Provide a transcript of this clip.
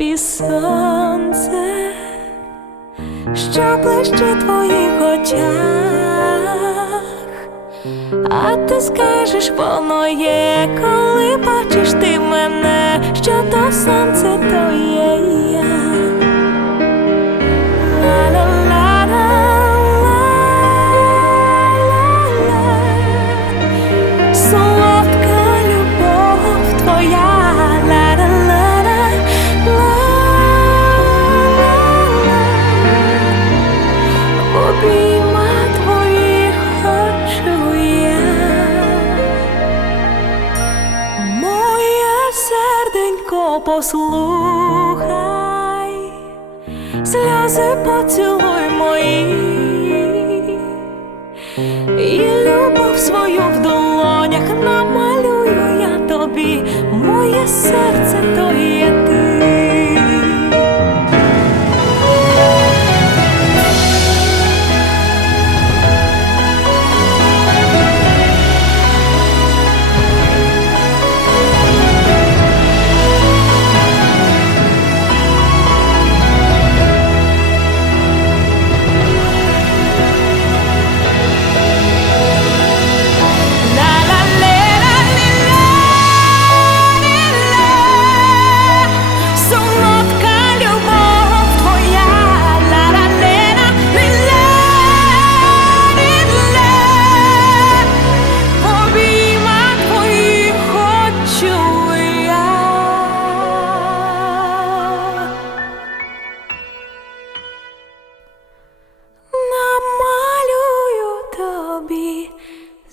Тобі сонце, що ближче твоїх очах, а ти скажеш, воно є, коли бачиш ти мене, послухай, сльози поцілуй мої, і любов свою в долонях намалюю я тобі, моє серце то